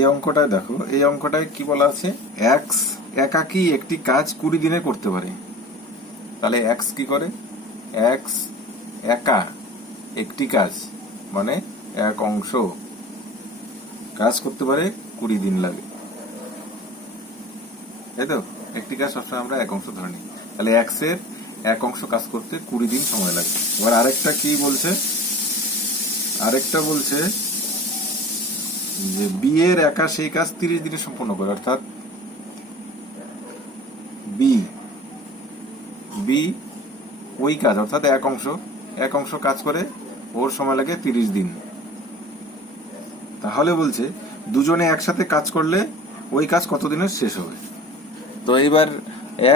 এই অঙ্কটায় দেখো, এই অঙ্কটায় কি বলা আছে, এক্স একাকী একটি কাজ 20 দিনে করতে পারে। তাহলে এক্স কি করে, এক্স একা একটি কাজ মানে এক অংশ কাজ করতে পারে 20 দিন লাগে, তাই তো? একটি কাজ সবসময় আমরা এক অংশ ধরে নিই। তাহলে এক্স এর এক অংশ কাজ করতে 20 দিন সময় লাগে। এবার আরেকটা কি বলছে, আরেকটা বলছে যে বি এর একা সেই কাজ 30 দিনে সম্পন্ন করে, অর্থাৎ বি বি ওই কাজ অর্থাৎ এক অংশ কাজ করে, ওর সময় লাগে 30 দিন। তাহলে বলছে দুজনে একসাথে কাজ করলে ওই কাজ কত দিনে শেষ হবে। তো এবার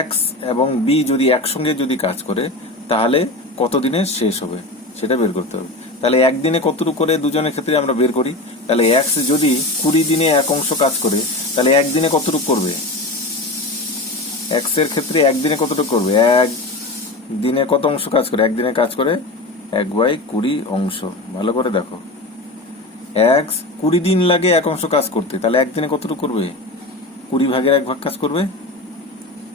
এক্স এবং বি যদি একসঙ্গে যদি কাজ করে তাহলে কত দিনে শেষ হবে সেটা বের করতে হবে। তাহলে একদিনে কতটুকু করে দুজনের ক্ষেত্রে আমরা বের করি। তাহলে এক্স যদি 20 দিনে এক অংশ কাজ করে তাহলে একদিনে কতটুকু করবে, এক্স এর ক্ষেত্রে একদিনে কতটুকু করবে, এক দিনে কত অংশ কাজ করে, একদিনে কাজ করে 1/20 অংশ। ভালো করে দেখো, এক্স 20 দিন লাগে এক অংশ কাজ করতে, তাহলে একদিনে কতটুকু করবে, 20 ভাগের 1 ভাগ কাজ করবে,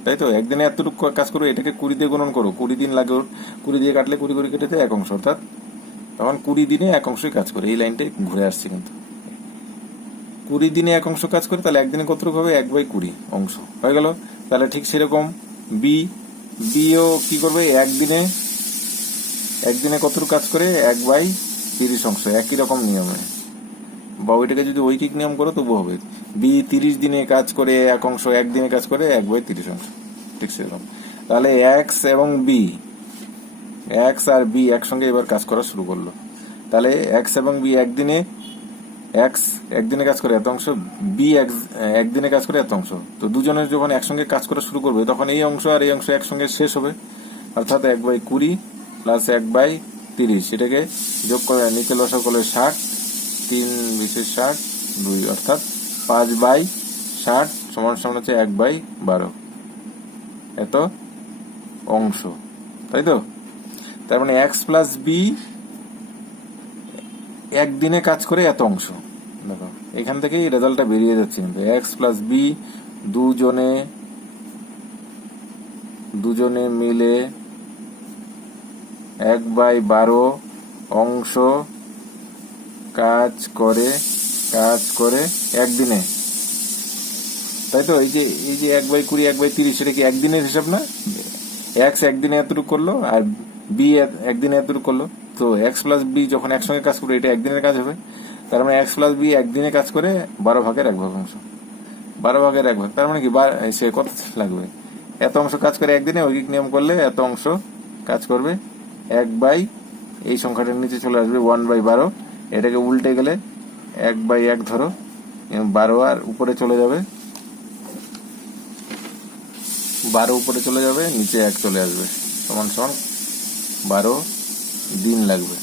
তাই তো? একদিনে এতটুকু কাজ করবে, এটাকে 20 দিয়ে গুণন করো, 20 দিন লাগে ওর, 20 দিয়ে কাটলে 20 কেটে এক অংশ, অর্থাৎ তখন 20 দিনে এক অংশই কাজ করে। এই লাইনটাই ঘুরে আসছে কিন্তু, 20 দিনে এক অংশ কাজ করে, তাহলে একদিনে কতটুকু হবে, 1/20 অংশ হয়ে গেল। তাহলে ঠিক সেরকম বিও কি করবে, একদিনে কতটুকু কাজ করে, 1/30 অংশ, একই রকম নিয়মে। বা ওইটাকে যদি ঐকিক নিয়ম করো তবু হবে, বি 30 দিনে কাজ করে এক অংশ, একদিনে কাজ করে 1/30 অংশ, ঠিক সেরকম। তাহলে এক্স এবং বি, এক্স আর বি একসঙ্গে এবার কাজ করা শুরু করলো। তাহলে এক্স এবং বি এক্স একদিনে কাজ করে এত অংশ, বি একদিনে কাজ করে এত অংশ। তো দুজনের যখন একসঙ্গে কাজ করা শুরু করবে তখন এই অংশ আর এই অংশ একসঙ্গে শেষ হবে, অর্থাৎ 1/20 প্লাস 1/30, এটাকে যোগ করে নিচে লসাগু করলে 60, 3×20 2, অর্থাৎ 5/60 সমান সমান হচ্ছে 1/12 এত অংশ, তাই তো? তার মানে এক্স প্লাস বি একদিনে কাজ করে এত অংশ। দেখো এখান থেকেই রেজাল্টটা বেরিয়ে যাচ্ছে কিন্তু, এক্স প্লাস বি দুজনে মিলে 1/12 অংশ কাজ করে একদিনে, তাই তো? এই যে 1/20 1/30 সেটা কি একদিনের হিসাব না? এক্স একদিনে এতটুকু করলো আর বি একদিনে এতটুকু করলো, তো এক্স প্লাস বি যখন একসঙ্গে কাজ করবে এটা একদিনের কাজ হবে। তার মানে এক্স প্লাস বি একদিনে কাজ করে 12/1 অংশ, 12/1, তার মানে কি সে কত লাগবে, এত অংশ কাজ করে একদিনে, ঐকিক নিয়ম করলে এত অংশ কাজ করবে এই সংখ্যাটার নিচে চলে আসবে 1/12, এটাকে উল্টে গেলে 1/1 ধরো, 12 আর উপরে চলে যাবে, 12 উপরে চলে যাবে, নিচে 1 চলে আসবে, সমান সমান 12 দিন লাগবে,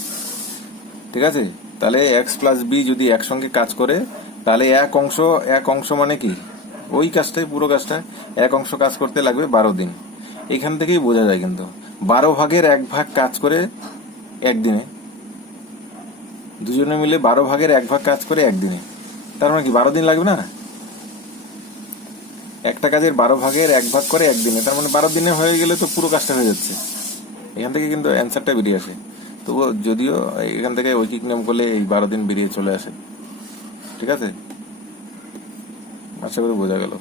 ঠিক আছে? তাহলে এক্স প্লাস বি যদি একসঙ্গে কাজ করে তাহলে এক অংশ মানে কি, ওই কাজটাই পুরো কাজটা এক অংশ কাজ করতে লাগবে 12 দিন। এখান থেকেই বোঝা যায় কিন্তু 12/1 কাজ করে একদিনে, দুজনে মিলে 12/1 কাজ করে একদিনে, তার মানে কি 12 দিন লাগবে না? একটা কাজের 12/1 করে একদিনে, তার মানে 12 দিনে হয়ে গেলে তো পুরো কাজটা হয়ে যাচ্ছে। এখান থেকে কিন্তু অ্যান্সারটা বেরিয়ে আসে, তবুও যদিও এখান থেকে ঐকিক নিয়ম করলে এই 12 দিন বেরিয়ে চলে আসে, ঠিক আছে? আশা করি বোঝা গেল।